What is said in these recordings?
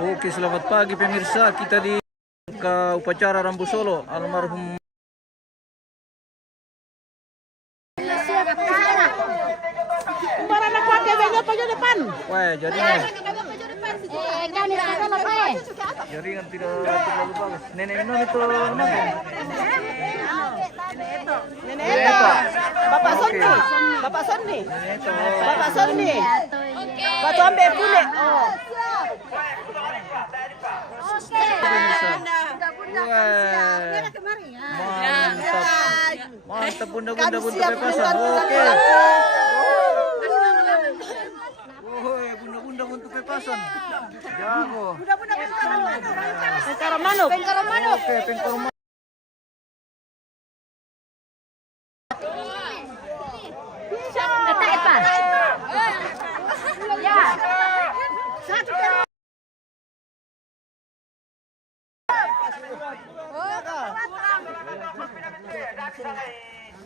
Oke, selamat pagi pemirsa. Kita di upacara Rambu Solo almarhum. Wah, jaringan. Jaringan tidak terlalu bagus. Nenek minum itu mana? Nenek Eto. Bapak Sonni. Bapak Sonni. Bapak Sonni. Batu ambil kulit. Oh. Mantap. Mantap bunda-bunda bebasan. Oke. Bunda-bunda untuk bebasan. Jago. Pengkara manuk. Oke, pengkara manuk.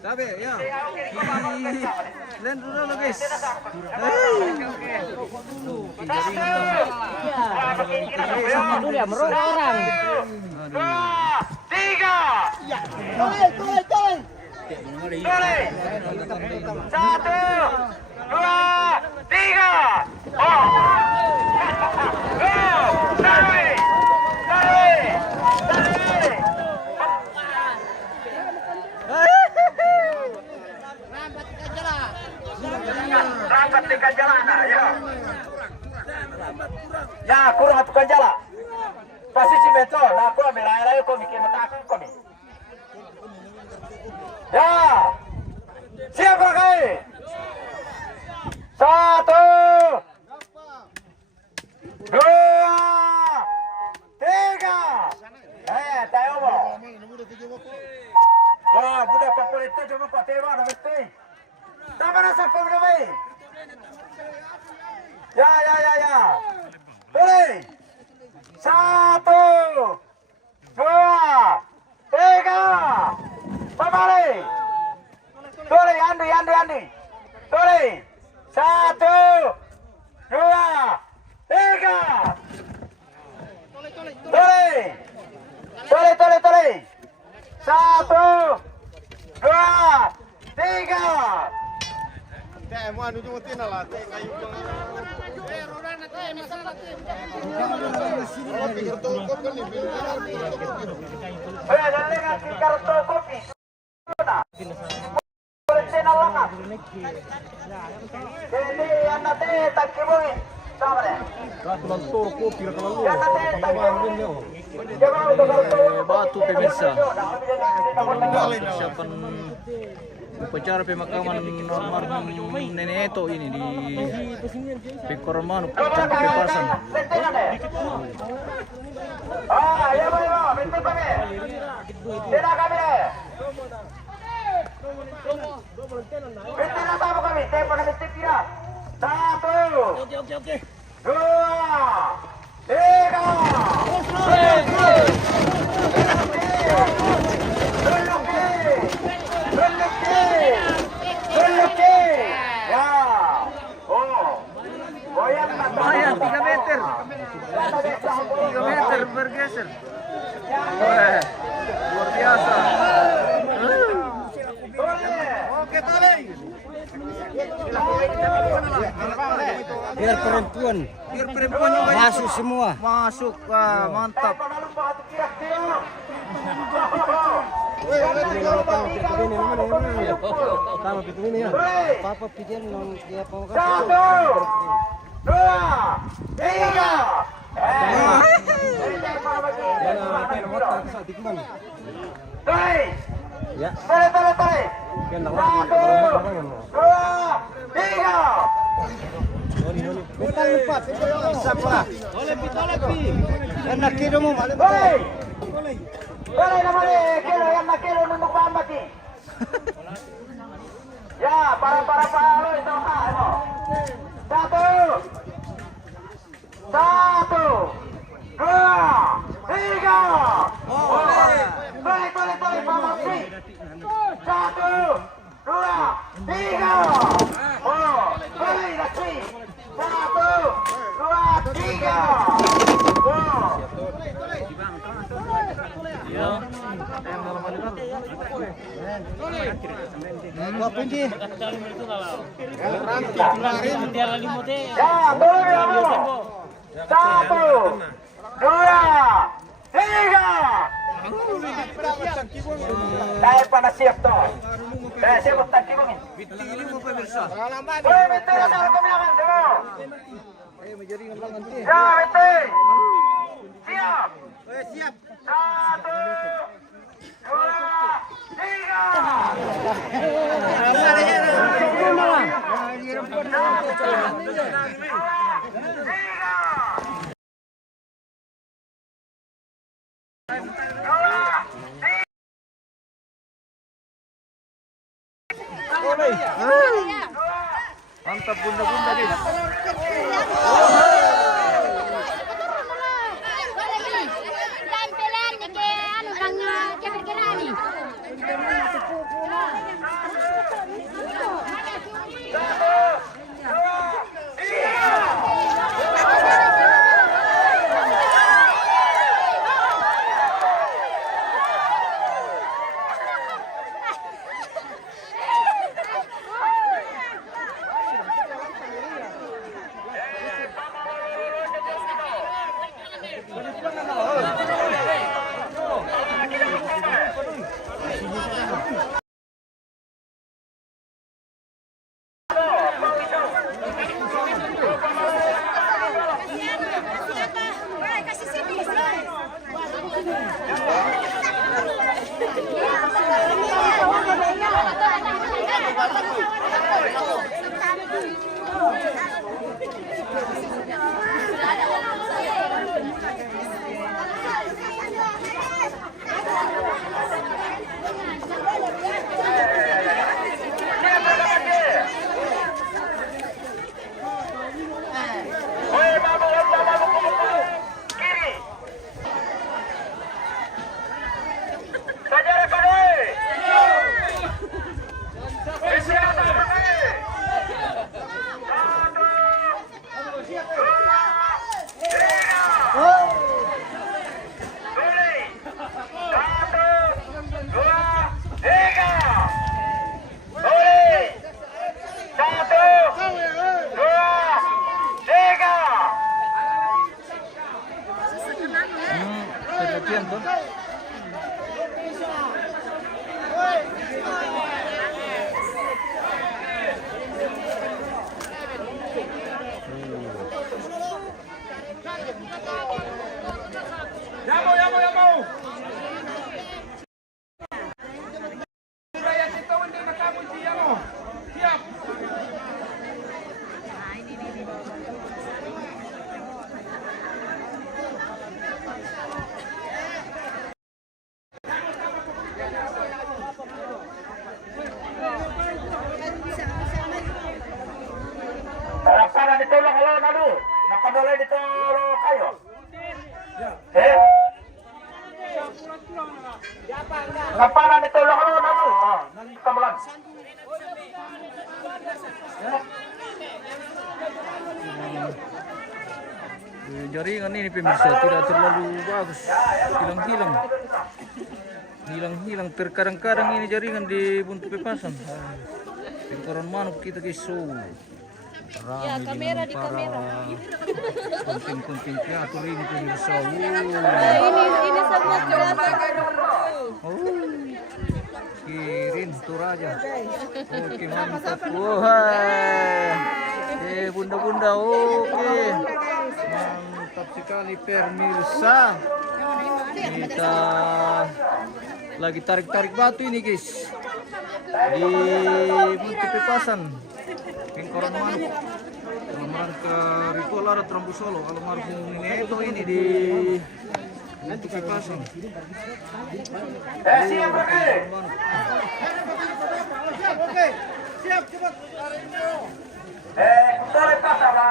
Tabe ya. Land dulu guys. Dulu ya merokok orang. 3. Ya. Tolong. 1, 2, 3. Oh. Rambat di Kanjalana, ya. Ya, kurang atuh Kanjala. Posisi beto, nah aku ambil air kau bikin mataku kami. Ya, siap pakai. 1, 2, 3. Tayo mo. Wah, budak papolita cuma kau tembak, dah mesti. Tama na sa pagdamay. Ya. Tuloy. 1, 2, 3. Pamari. Tuloy, Andi. Tuloy. 1, 2, 3. Tuloy. 1, 2, 3. Mo ano yung tina la te kayo Rorana te masala te kartu kopi ni dale kartu kopi tina lang jadi anak te takiboy sabre Batu pemirsa. Persiapan upacara pemakaman almarhum Nenek Eto ini di Pengkara Manuk, Cangkup Bebasan. Ya boy, bentuk kami. Tidak kami. Bentuk apa kami? Tempo na bentuk kira. 1, 2, 3 meter. 3 meter bergeser. Luar biasa. Oke, tolong. Biar perempuan juga masuk semua. Masuk, mantap. Papa pikir non dia mau 1, 2, 3. Ya. Tarik. 1, 2, 3. Betal lepas. Enak kira mo balik. Boleh namanya kilo yang nak kilo nunggu mati. Ya, para lo itu ano. 1, 2, 3. Boleh pamasi. 1, 2, 3. Oh, boleh lagi. 1, 2, 3. Iya. Yang dalam aliran. Gua pundi. Ya, boleh kamu. 1, 2, 3. Dahil pa na siap to. Dahil siap mo tagki mo. Bitili mo pemirsa. Woi, betul na sa pamiyakan dulu. Ayo menjaringan lang nanti. Ya, betul. Siap. Siap. 1, 2, 3. Mantap bunda-bunda guys. Pelan-pelan ni ke anu bang kira-kira ni. Latihan tuh. Para ditolong kalau nadu, napadolay dito kayo. Napana ditolong kalau nadu, nanti kamulan. Jaringan ini pemirsa tidak terlalu bagus, hilang-hilang. Hilang-hilang, terkadang-kadang ini jaringan di buntu pepasan. Koran manuk kita guys, so Ya, kamera di kamera. Konten-konten kreator ini pemirsa. Ini semua kelihatan. Kirim Toraja. Oke, mantap. Wah. Bunda-bunda, oke. Mantap sekali pemirsa. Kita lagi tarik-tarik batu ini guys. Di buntu pepasan. Koran manuk. Rangka ritual adat Rambu Solo. Almarhum Neto ini di buntu pepasan. Siap oke. Oke, siap cepat. Boleh pasaba.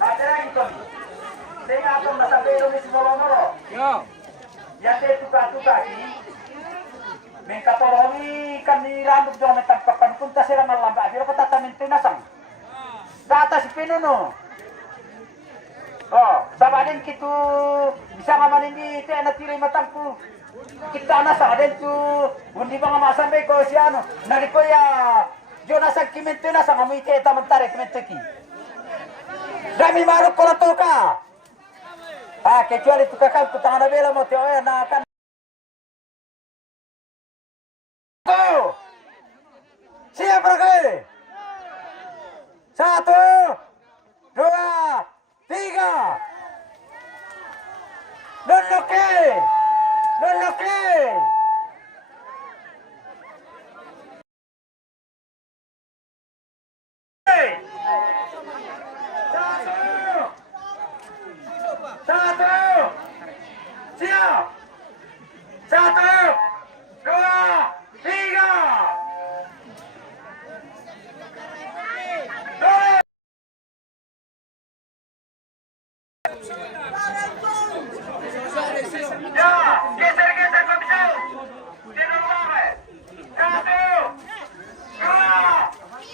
Ada lagi tuh. Saya aku nggak sampai Indonesia molo-molo. Ya. Ya saya tukar-tukar ini. Mengkatolongi kan di rambut jangan mentangkapan pun tak serang lambat. Bila kata tamin tinasang. Data si pinuno. Oh, sama din kitu bisa ngamanin di tena tiri matangku. Kita na sa din tu undi ba nga masambe ko si ano. Nari ko ya Jonas ang kimente na sa ngamu ite tamantare kimente ki. Dami maruk ko na to ka. Ah, kecuali tu kakak ku tangan bela mo teo na kan. Siap berkali. 1, 2, 3. Nunuki. Nunuki. Satu. Siap. 1, 2, 3. Ya, geser-geser kau bisa. Tidur lama. 1, 2,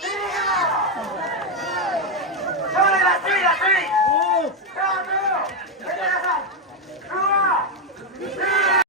3. Sorry, lastri. 1, 2, 3.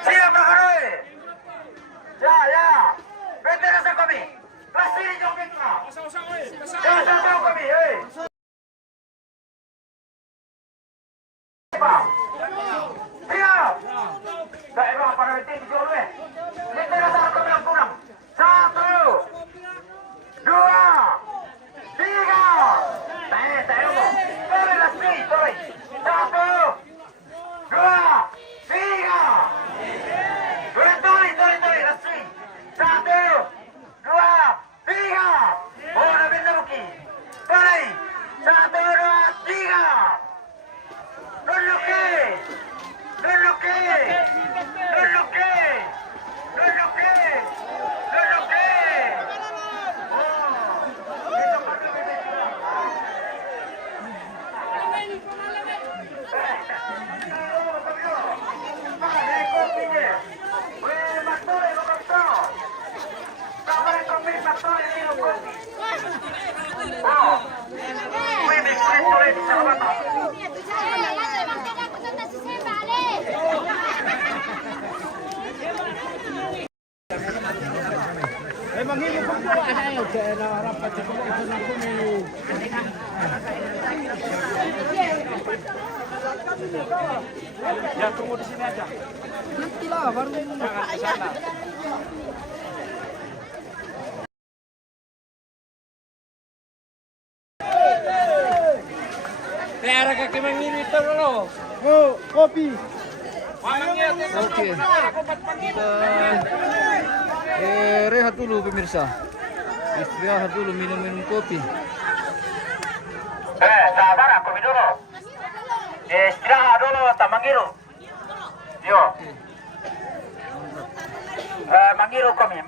Siap berkali. Ya. Veteran sa kami. Klasiri jong mitra. Sa kami, hey. Siap. Dai ba para meeting jolo eh. Veteran sa kami ang punang. 1, 2, 3. Tayo mo. Sorry, Lasri. 1, 2, 3. Tuloy, Lasri. 1, 2, 3. Oh, nabenda mo ki. Tuloy. 1, 2, 3. Nunuki. Ya, tunggu di sini aja. Nanti lah baru Jangan ke sana. Daerah kaki mangin itu dulu. kopi. Oke. Kita rehat dulu pemirsa. Istirahat dulu minum kopi. Sabar aku minum dulu. Istirahat dulu, tak mangiru. Yo. Mangiru kami.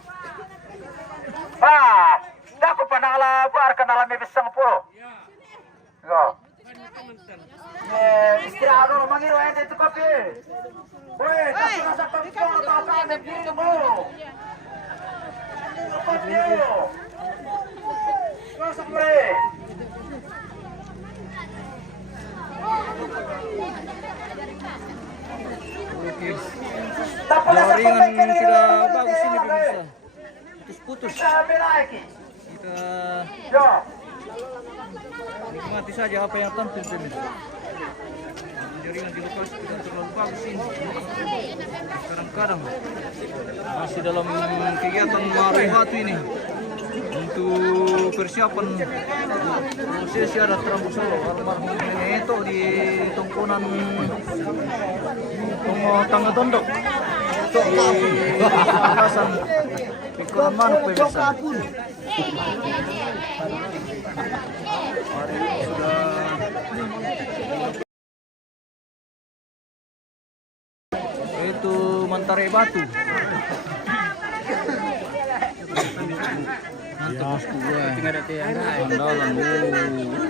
Aku pernah bar kenal me besang puro. Yo. Istirahat dulu mangiru ente tu kopi. Woi, kasih rasa kopi kau tahu kan begini mo. Kopi yo. Kau sampai. Oke. Jaringan tidak bagus ini pemirsa. Putus-putus. Kita nikmati saja apa yang tampil pemirsa. Jaringan di lokasi tidak terlalu bagus ini. Kadang-kadang masih dalam kegiatan marihatu ini. Untuk persiapan prosesi adat Rambu Solo almarhum nenek itu di tongkonan Tangga Tondok di kawasan Pikulan Manuk pemirsa. Hari ini sudah itu Mantare Batu. Mantap bosku gue. Tinggal ada tiada. Andalan bu.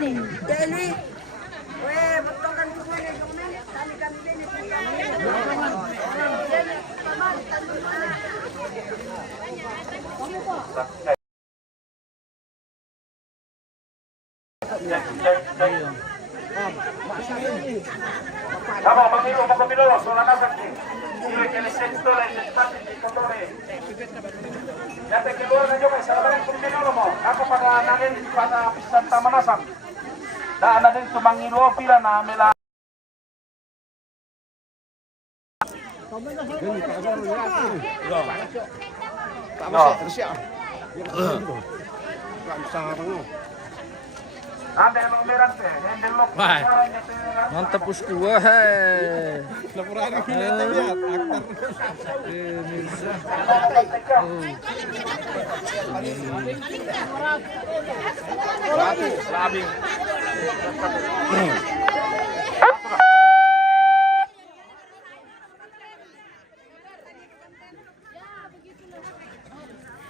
Vamos, amigo, poco minutos, son la casa aquí. Dile que el sexto le despache di colore. Dati keluar na juga, sa laban kung minuto mo. Ako pada nangin pada pisan tamanasan. Daan na din tumangilo pila na mela. Anda yang merante, handle lock. Mantap bosku gue. Laporan kita lihat aktor. Mirsa.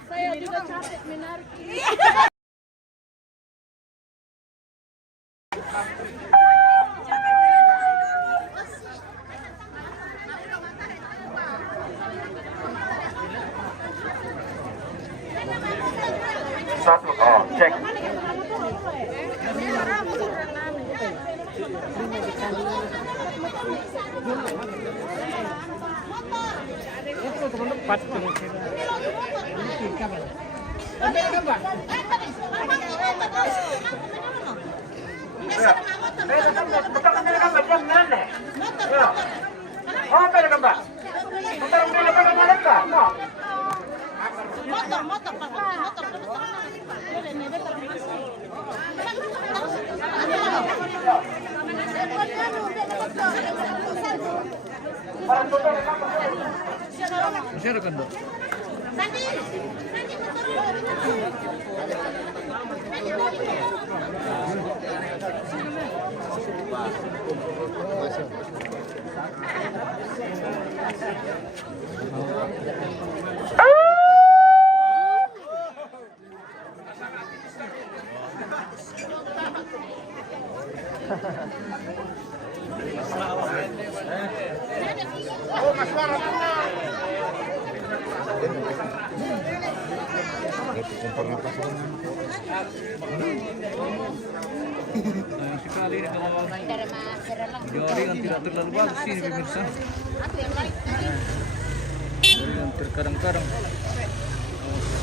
Saya juga capek menarik. Satu, oh, cek. Masih ada kan dok? Sayang sekali ini kalau jari yang tidak terlalu bagus ini pemirsa. Jari yang terkadang-kadang.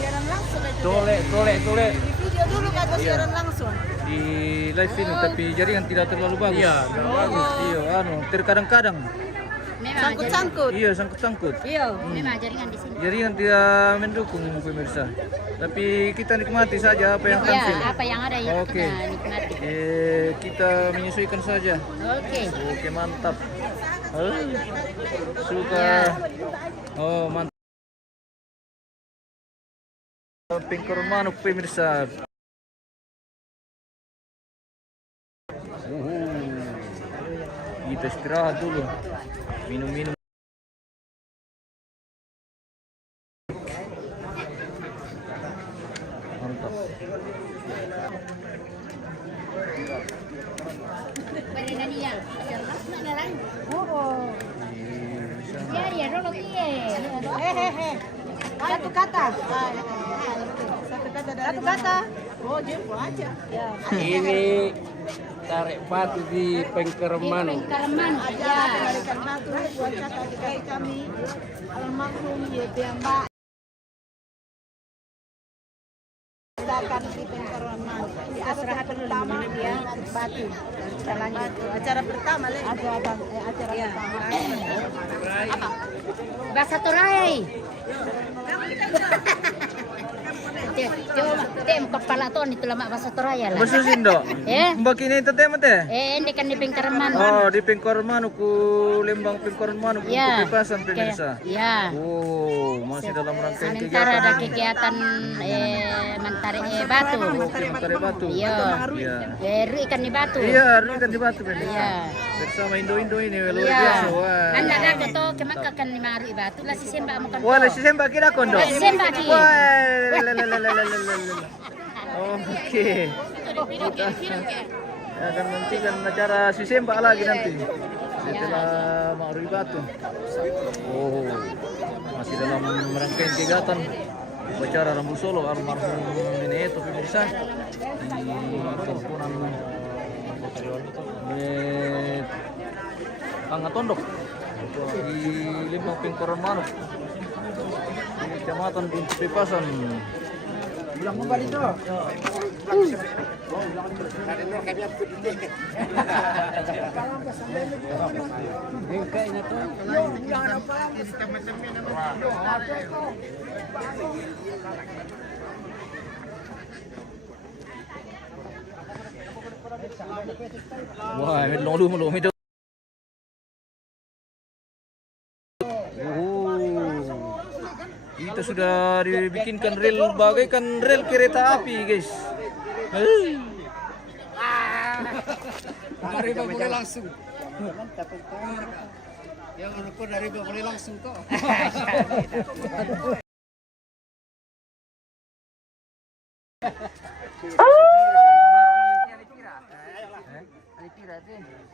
Siaran langsung aja. Tole. Di video dulu kata siaran langsung. Di live ini tapi jari yang tidak terlalu bagus. Iya, bagus. Iya, terkadang-kadang. Sangkut-sangkut. Iya, sangkut-sangkut. Iya, memang jaringan di sini. Jaringan tidak mendukung pemirsa. Tapi kita nikmati saja apa yang tampil. Ya, apa yang ada ya Oke. kita nikmati. Kita menyesuaikan saja. Oke. Oke, mantap. Suka. Oh, mantap. Pengkor manuk pemirsa. Kita istirahat dulu. Minum-minum. Mantap. Pada dia. Cerdas mana lang? Oo. Ya, rolo kie. Satu kata. Satu kata. Oh, jempol aja. Ya. Ini tarik batu di Pengkereman. Pengkaraman. Ya. Tarikan batu buat kata dikasih kami almarhum Mbak. Akan di Pengkereman. Di acara pertama dia batu. Kita lanjut. Acara pertama lagi. Acara pertama. Apa? Bahasa Torai. Coba tempat palaton itu lama bahasa Toraya lah. Bahasa Sindo. Mbak kini itu tema teh. Ini kan di Pengkaraman. Oh, di Pengkoran ku Lembang Pengkoran ku Ya. kebebasan pemirsa. Ya. Oh, masih dalam rangkaian Sementara ada kegiatan. kegiatan mentari batu. Oke, mentari batu. Iya. Iya. Ru ikan di batu. Iya, ini kan di batu pemirsa. Iya. Sama Indo-Indo ini luar Iya. biasa. Wah. Anak aku tuh kemakan 5 hari batu lah si Semba makan. Wah, si Semba kira kondo. Si Semba ki. Wah, oke. Kita akan nantikan acara si Semba lagi nanti setelah Ma'ruf Batu. Oh, masih dalam rangkaian kegiatan upacara Rambu Solo almarhum Nenek Eto pemirsa di Perpunan Angga Tondok di Limbang Pingkoran Manuk di Kecamatan Bintu Pepasan. Bilang kembali itu. Kayaknya tuh. Wah, melong itu. Kita sudah dibikinkan rel bagaikan rel kereta api, guys. Dari boleh langsung. Yang aku dari boleh langsung kok.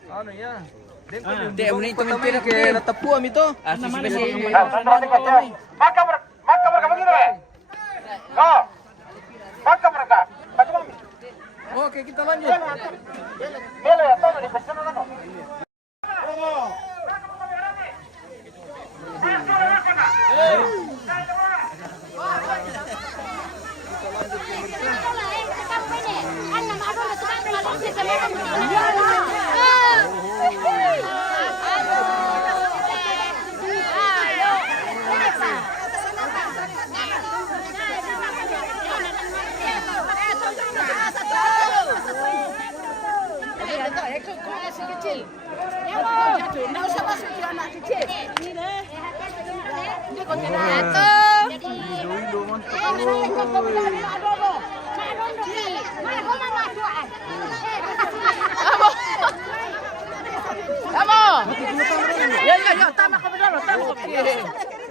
Ano ya? Dia menito mentira ke natapuam ito. Maka mereka begini. Oh, maka mereka. Oke, kita lanjut. Bele ya, tahu di pesan apa?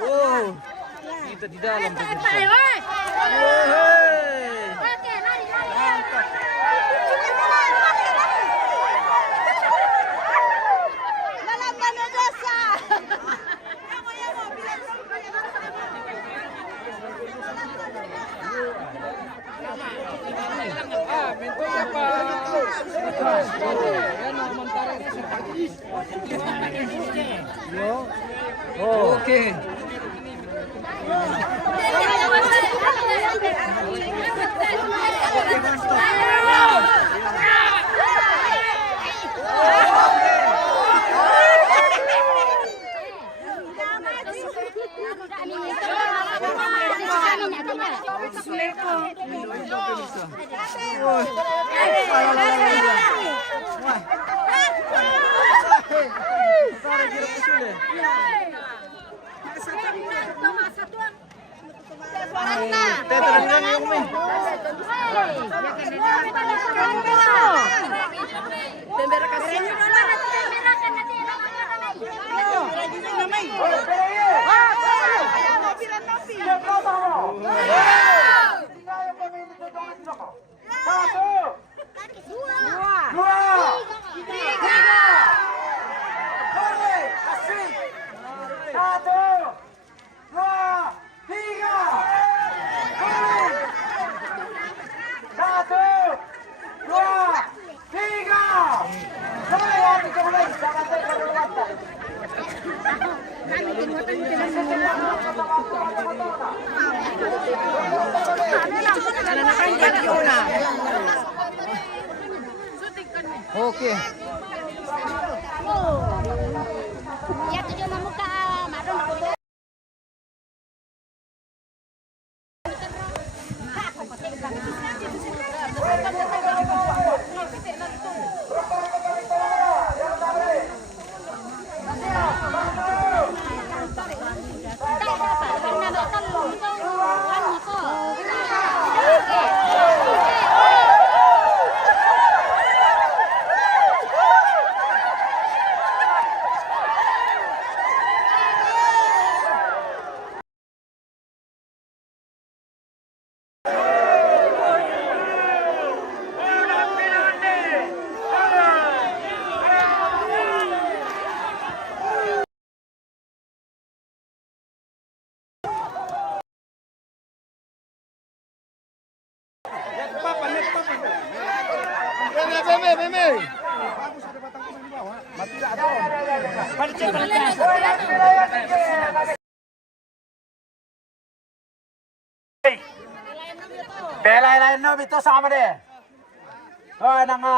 Oh, kita di dalam. Oh, oke. Oke. Ya tujuh muka madon. Meme. Belai-lain no bito sama deh. Oh, nanga.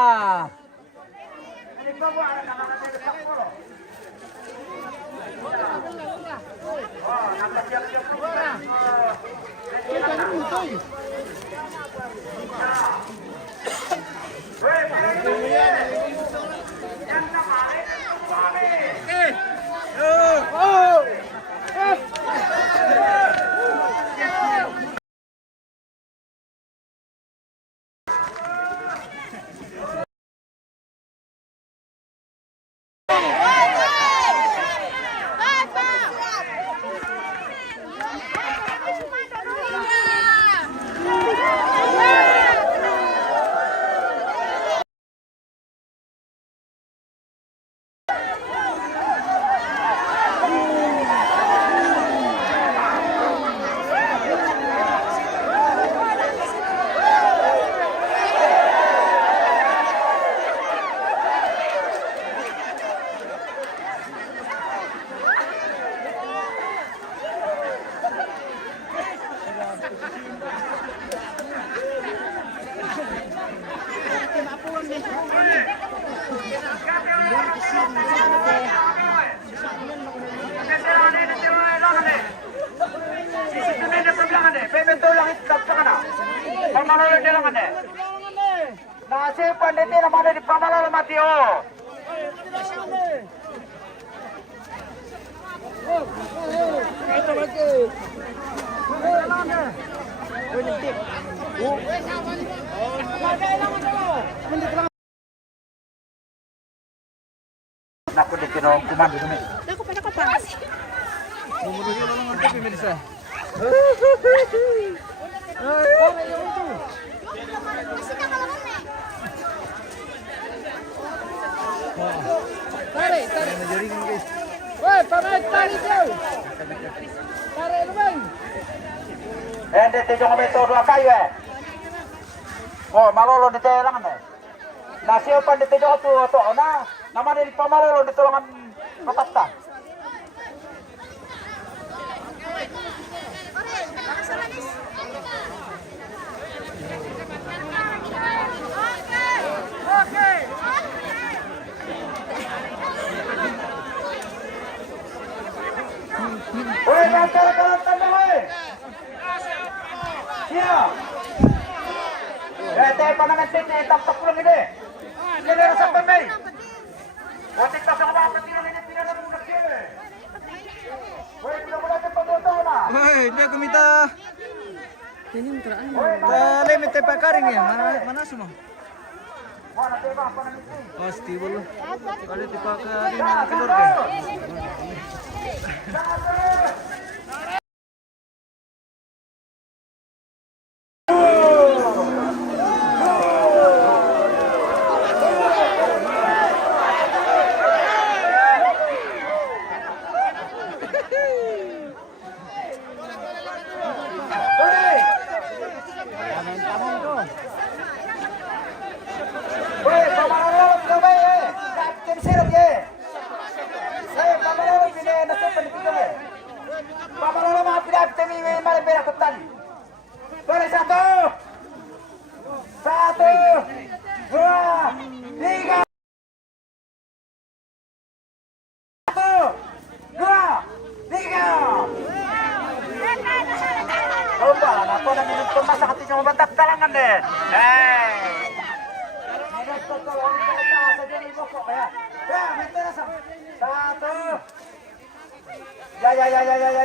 Nasi panditi namanya di Pamalala Matio. Naku di kino kuman di sini. Bumuduli lang ang tabi minisa. Hindi tayo kami ito dua kayo eh. Oh, malolo di tayo lang eh. Nasiyo pa di tayo ito na. Naman di pa malolo dito lang ang matasta. Uy, magkakaroon tayo eh. Siya. Tayo pa naman sini, tapos lang ini. Nilera sa pamay. Watik pa sa mga patira na pinala mo na siya eh. Uy, pinamulatan pa doon na. Hoy, dia kumita. Dale, mete pa karing ya. Mana semua? Pasti bolu. Ada tipe karing yang keluar kan?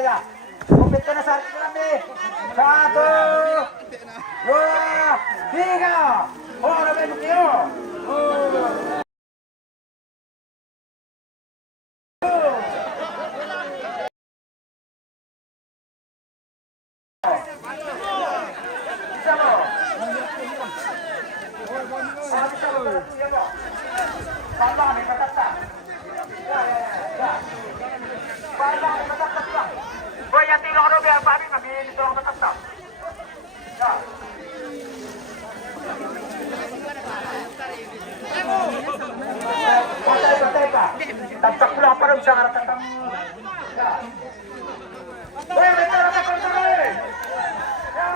Ya. Kumpit na sa atin kami. 1, 2, 3. Oh, namin mo kayo. bisa ngarap tentang. Woi, bicara apa kontrol? Ya.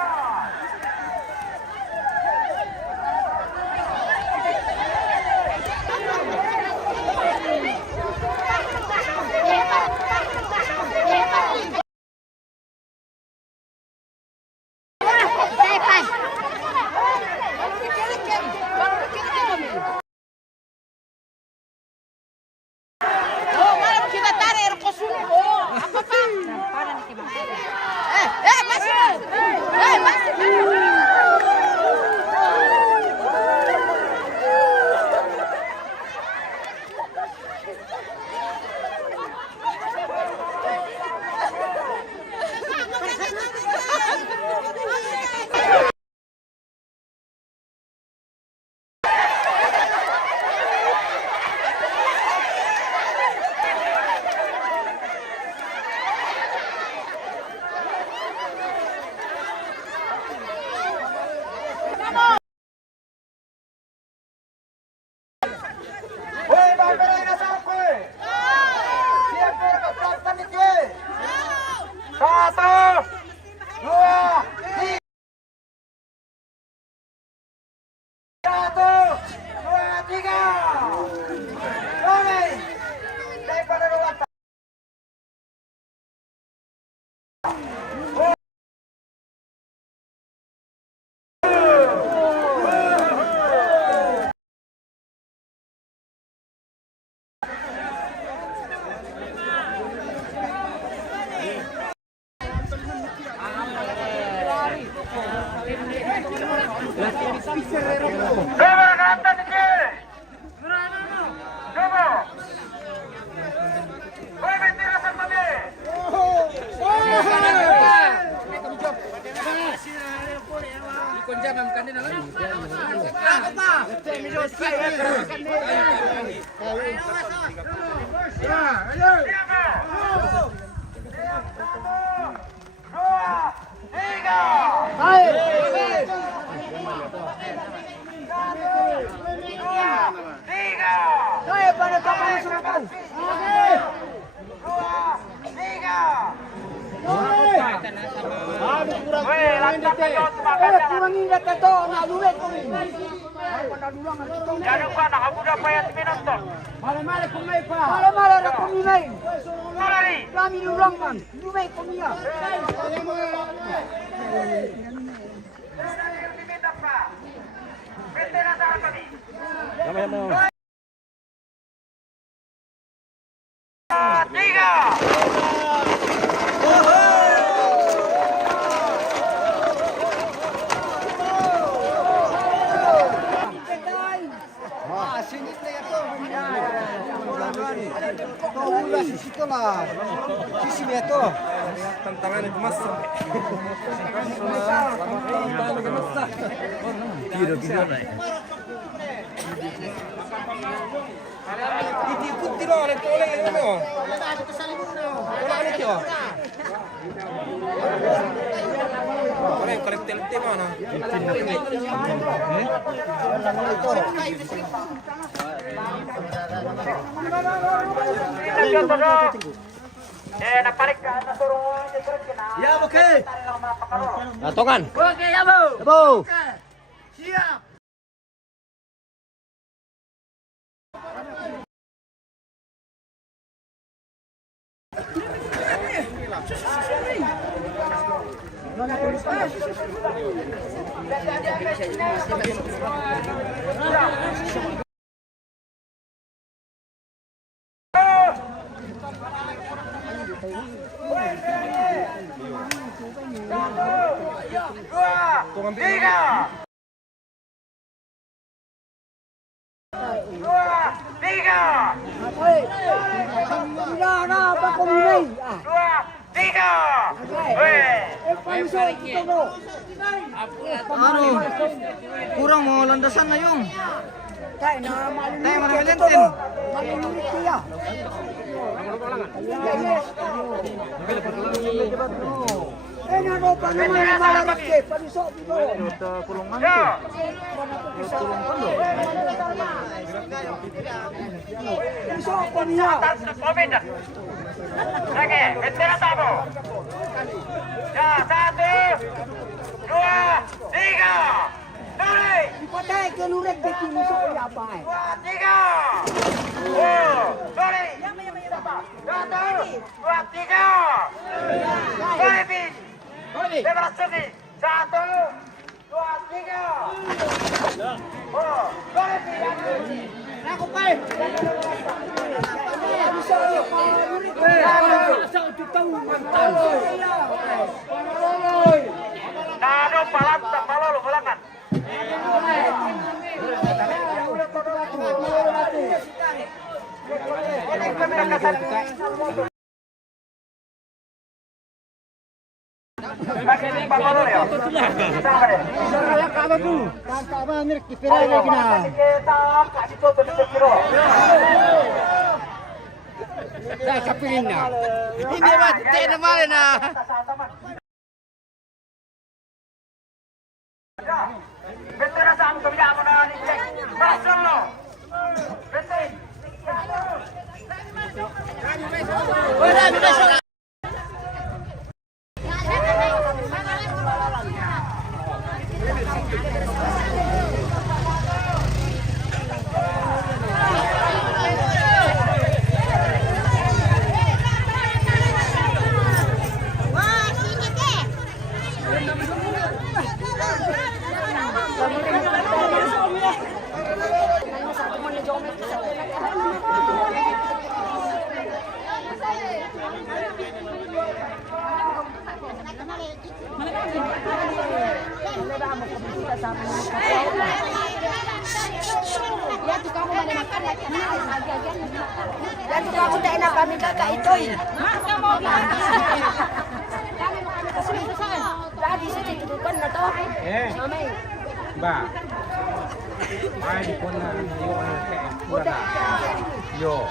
Kurangin data to, naluwet ko rin. Jangan lupa nak aku dah payah minonton. Malam-malam kumai pa. Malam-malam nak kumai. Malari. Kami ulang man. Kumai kumia. Tiga. Sisi lah, sisi itu. Tantangan itu mas. Ikut loh, itu oleh ini loh. Orang ini tuh. Orang kolektif mana? Ya, oke. Natongan. Oke, ya, Bu. Bu. Siap. Dua, tiga. Dua, tiga. Dua, tiga. Ano? Kurang mau landasan na yung. Tayo Tayo manamilintin. kulungan tuh. Kulungan loh. Oke, bendera tamu. Ya, 1, 2, 3. Dari. 2, 3. Oh, dari. 1, 2, 3. Baby. Bebas cuti. 1, 2, 3. Oh, baby. Aku pai. Nado palat balolo bulangan. Hindi ba? Hindi naman na. Bendera saan kabila mo na ni Jack. Pasal lo. Bendera. Dan kamu tak enak kami kakak itu. Tadi saya dituduhkan atau? Mami. Ba. Ay, di ko na yo.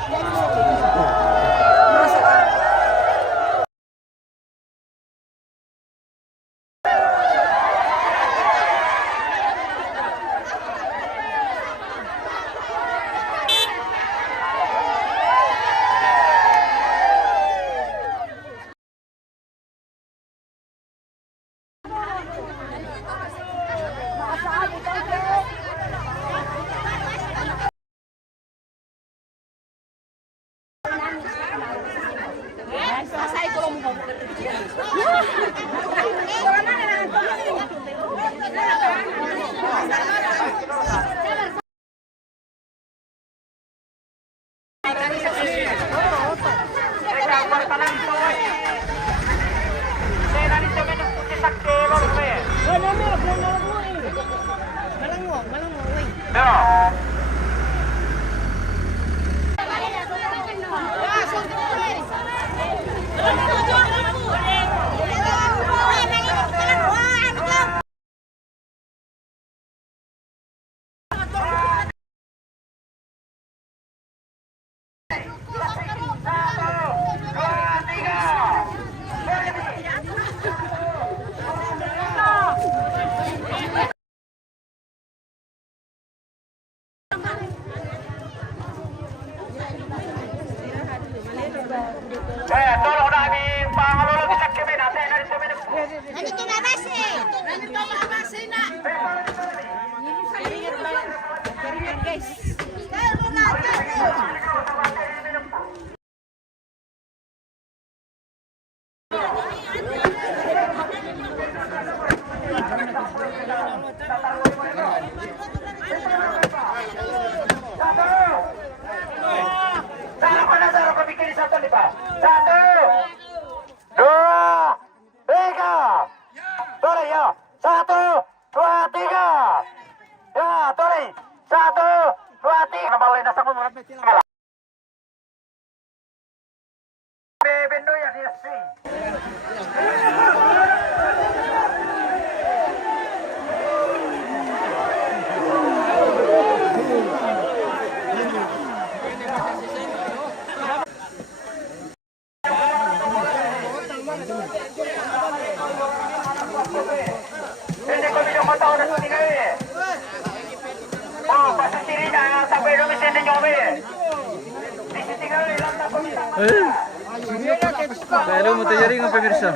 Tolong nabi pangalolo bisa kemana? Saya dari sini. Nandito na base. Nandito na base na. Guys. Satu, dua, tiga. Tolong ya. 1, 2, 3. Ya, tolong. 1, 2, 3. Kembali nasa ngomong. Bendo ya dia sih. Oh, pasti cirinya sampai domisil ninyo Ditinggal lang na Dahil mo tayo rin ang pemirsa.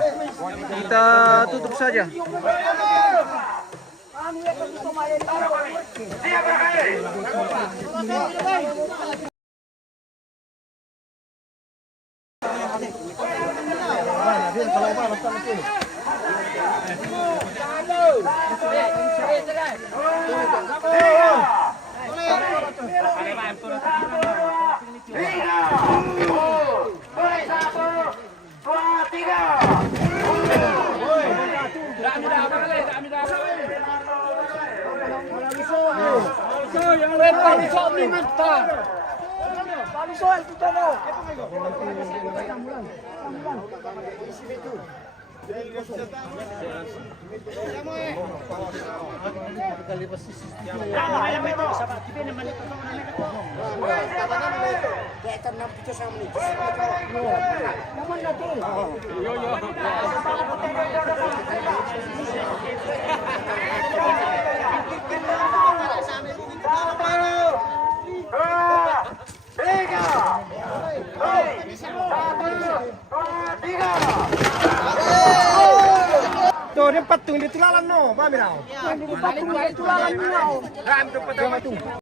Kita tutup saja. Siap berkali. Tuh, ini patung di tulalan no, paham ya? Patung dari tulalan nyo. Ram tu patung.